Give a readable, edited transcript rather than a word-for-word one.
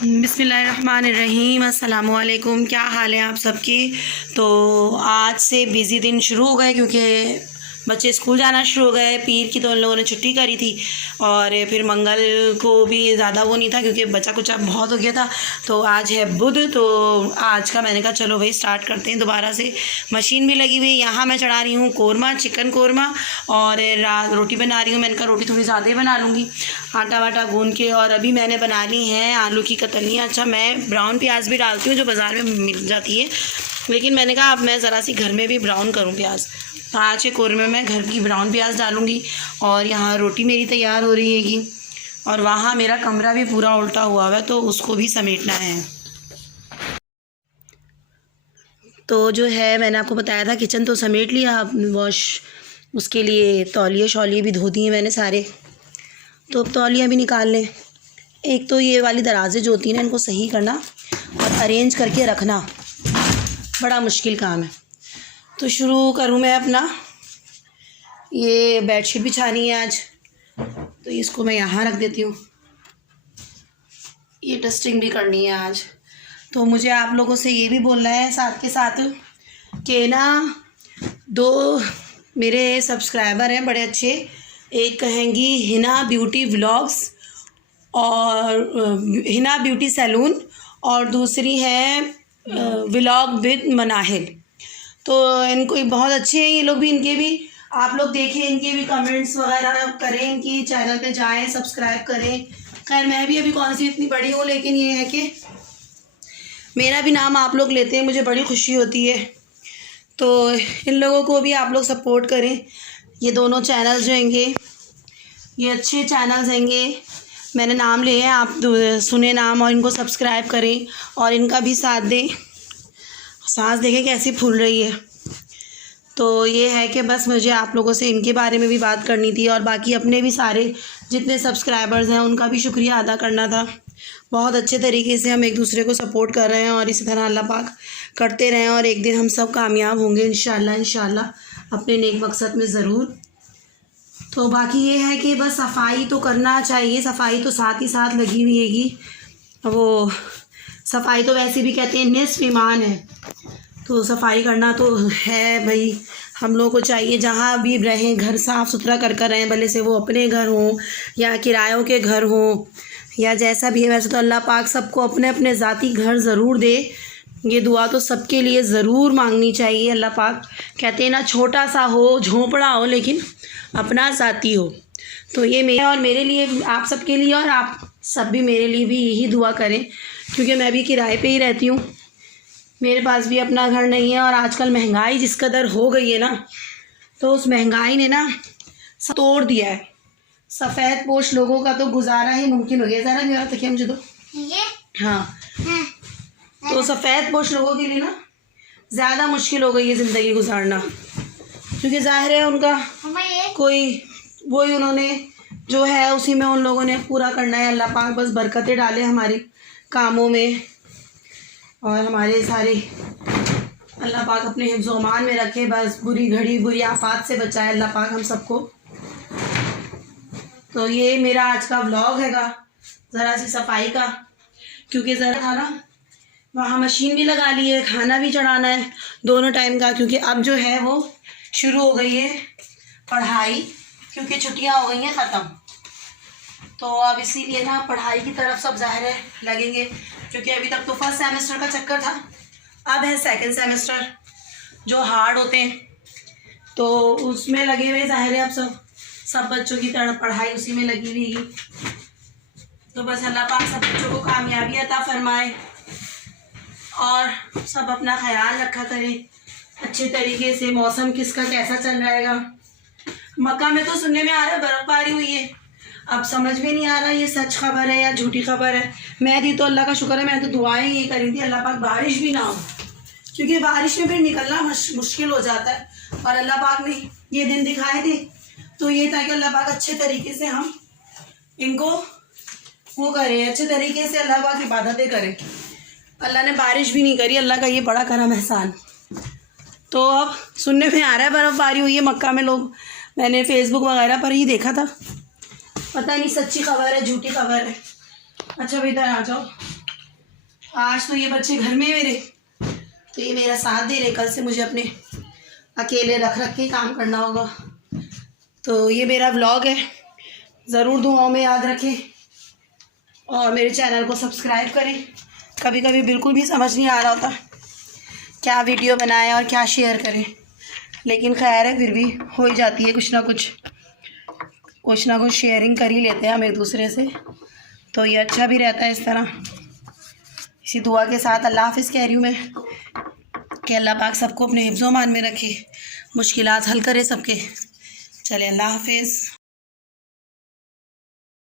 बिस्मिल्लाहिर्रहमानिर्रहीम। अस्सलामुअलैकुम। क्या हाल है आप सबकी। तो आज से बिज़ी दिन शुरू हो गए क्योंकि बच्चे स्कूल जाना शुरू हो गए। पीर की तो उन लोगों ने छुट्टी करी थी और फिर मंगल को भी ज़्यादा वो नहीं था क्योंकि बच्चा कुछ बहुत हो गया था। तो आज है बुध, तो आज का मैंने कहा चलो भाई स्टार्ट करते हैं दोबारा से। मशीन भी लगी हुई। यहाँ मैं चढ़ा रही हूँ कोरमा, चिकन कोरमा, और रोटी बना रही हूँ। मैंने कहा रोटी थोड़ी ज़्यादा ही बना लूँगी, आटा वाटा गूँध के। और अभी मैंने बना ली है आलू की कतलियाँ। अच्छा, मैं ब्राउन प्याज भी डालती हूँ जो बाज़ार में मिल जाती है, लेकिन मैंने कहा अब मैं ज़रा सी घर में भी ब्राउन करूँ प्याज। तो आज के कोरमे में घर की ब्राउन प्याज डालूँगी। और यहाँ रोटी मेरी तैयार हो रही हैगी, और वहाँ मेरा कमरा भी पूरा उल्टा हुआ है तो उसको भी समेटना है। तो जो है मैंने आपको बताया था किचन तो समेट लिया, अब वॉश उसके लिए तौलिए शौलिए भी धो दिए मैंने सारे। तो अब तौलियाँ भी निकाल लें। एक तो ये वाली दराज़ें जो होती हैं ना, इनको सही करना और अरेंज करके रखना बड़ा मुश्किल काम है। तो शुरू करूँ मैं अपना। ये बेडशीट बिछानी है आज, तो इसको मैं यहाँ रख देती हूँ। ये डस्टिंग भी करनी है आज। तो मुझे आप लोगों से ये भी बोलना है साथ के साथ कि ना, दो मेरे सब्सक्राइबर हैं बड़े अच्छे। एक कहेंगी हिना ब्यूटी व्लॉग्स और हिना ब्यूटी सैलून, और दूसरी है व्लॉग विद मनाहिल। तो इनको बहुत अच्छे हैं ये लोग भी, इनके भी आप लोग देखें, इनके भी कमेंट्स वगैरह करें, इनकी चैनल पे जाएं, सब्सक्राइब करें। खैर मैं भी अभी कौन सी इतनी बड़ी हूँ, लेकिन ये है कि मेरा भी नाम आप लोग लेते हैं, मुझे बड़ी खुशी होती है। तो इन लोगों को भी आप लोग सपोर्ट करें। ये दोनों चैनल्स जो हैंगे ये अच्छे चैनल्स हैंगे, मैंने नाम लिए हैं, आप सुने नाम और इनको सब्सक्राइब करें और इनका भी साथ दें। सांस देखें कैसी फूल रही है। तो ये है कि बस मुझे आप लोगों से इनके बारे में भी बात करनी थी, और बाकी अपने भी सारे जितने सब्सक्राइबर्स हैं उनका भी शुक्रिया अदा करना था। बहुत अच्छे तरीके से हम एक दूसरे को सपोर्ट कर रहे हैं और इसी तरह अल्लाह पाक करते रहें, और एक दिन हम सब कामयाब होंगे इंशाल्लाह अपने नेक मकसद में ज़रूर। तो बाकी ये है कि बस सफाई तो करना चाहिए, सफाई तो साथ ही साथ लगी हुई हैगी। वो सफाई तो वैसे भी कहते हैं निस्फ़ ईमान है, तो सफाई करना तो है भाई। हम लोगों को चाहिए जहाँ भी रहें घर साफ़ सुथरा कर कर रहें, भले से वो अपने घर हों या किरायों के घर हों या जैसा भी है। वैसे तो अल्लाह पाक सबको अपने अपने ज़ाती घर ज़रूर दे, ये दुआ तो सबके लिए ज़रूर मांगनी चाहिए। अल्लाह पाक कहते हैं ना, छोटा सा हो झोंपड़ा हो लेकिन अपना ज़ाती हो। तो ये मेरे और मेरे लिए, आप सबके लिए, और आप सब भी मेरे लिए भी यही दुआ करें, क्योंकि मैं भी किराए पे ही रहती हूँ, मेरे पास भी अपना घर नहीं है। और आजकल महंगाई जिस कदर हो गई है ना, तो उस महंगाई ने ना तोड़ दिया है। सफ़ेद पोश लोगों का तो गुजारा ही मुमकिन हो गया। ज़रा मेरा तकिया मुझे दो। हाँ, तो सफ़ेद पोश लोगों के लिए ना ज़्यादा मुश्किल हो गई है ज़िंदगी गुजारना, क्योंकि ज़ाहिर है उनका कोई वही उन्होंने जो है उसी में उन लोगों ने पूरा करना है। अल्लाह पाक बस बरकतें डाले हमारे कामों में, और हमारे सारे अल्लाह पाक अपने हिफ्ज़ अमान में रखे। बस बुरी घड़ी बुरी आफात से बचाए अल्लाह पाक हम सबको। तो ये मेरा आज का व्लॉग हैगा, ज़रा सी सफाई का, क्योंकि ज़रा था ना वहाँ मशीन भी लगा ली है, खाना भी चढ़ाना है दोनों टाइम का, क्योंकि अब जो है वो शुरू हो गई है पढ़ाई, क्योंकि छुट्टियाँ हो गई हैं ख़त्म। तो अब इसीलिए ना पढ़ाई की तरफ सब ज़ाहिर है लगेंगे, क्योंकि अभी तक तो फर्स्ट सेमेस्टर का चक्कर था, अब है सेकंड सेमेस्टर जो हार्ड होते हैं, तो उसमें लगे हुए ज़ाहिर है अब सब बच्चों की तरह पढ़ाई उसी में लगी हुई है। तो बस अल्लाह पाक सब बच्चों को कामयाबी अता फरमाए और सब अपना ख्याल रखा करें अच्छे तरीके से। मौसम किसका कैसा चल रहेगा। मक्का में तो सुनने में आ रहा है बर्फ़बारी हुई है, अब समझ में नहीं आ रहा ये सच खबर है या झूठी खबर है। मैं दी तो अल्लाह का शुक्र है, मैं तो दुआएं ये करी थी अल्लाह पाक बारिश भी ना हो, क्योंकि बारिश में फिर निकलना मुश्किल हो जाता है। और अल्लाह पाक ने ये दिन दिखाए थे तो ये था कि अल्लाह पाक अच्छे तरीके से हम इनको वो करें, अच्छे तरीके से अल्लाह पाक इबादतें करें। अल्लाह ने बारिश भी नहीं करी, अल्लाह का ये बड़ा करम एहसान। तो अब सुनने में आ रहा है बर्फ़बारी हुई है मक्का में, लोग मैंने फेसबुक वगैरह पर ही देखा था, पता नहीं सच्ची खबर है झूठी खबर है। अच्छा इधर आ जाओ। आज तो ये बच्चे घर में मेरे, तो ये मेरा साथ दे रहे, कल से मुझे अपने अकेले रख रख के काम करना होगा। तो ये मेरा व्लॉग है, ज़रूर दुआओं में याद रखें और मेरे चैनल को सब्सक्राइब करें। कभी कभी बिल्कुल भी समझ नहीं आ रहा होता क्या वीडियो बनाएं और क्या शेयर करें, लेकिन खैर है, फिर भी हो ही जाती है कुछ ना कुछ शेयरिंग कर ही लेते हैं हम एक दूसरे से, तो ये अच्छा भी रहता है इस तरह। इसी दुआ के साथ अल्लाह हाफ़िज़ कह रही हूँ मैं कि अल्लाह पाक सबको अपने हिफ्ज़-ओ-मान में रखे, मुश्किलात हल करे सबके। चले, अल्लाह हाफ़िज़।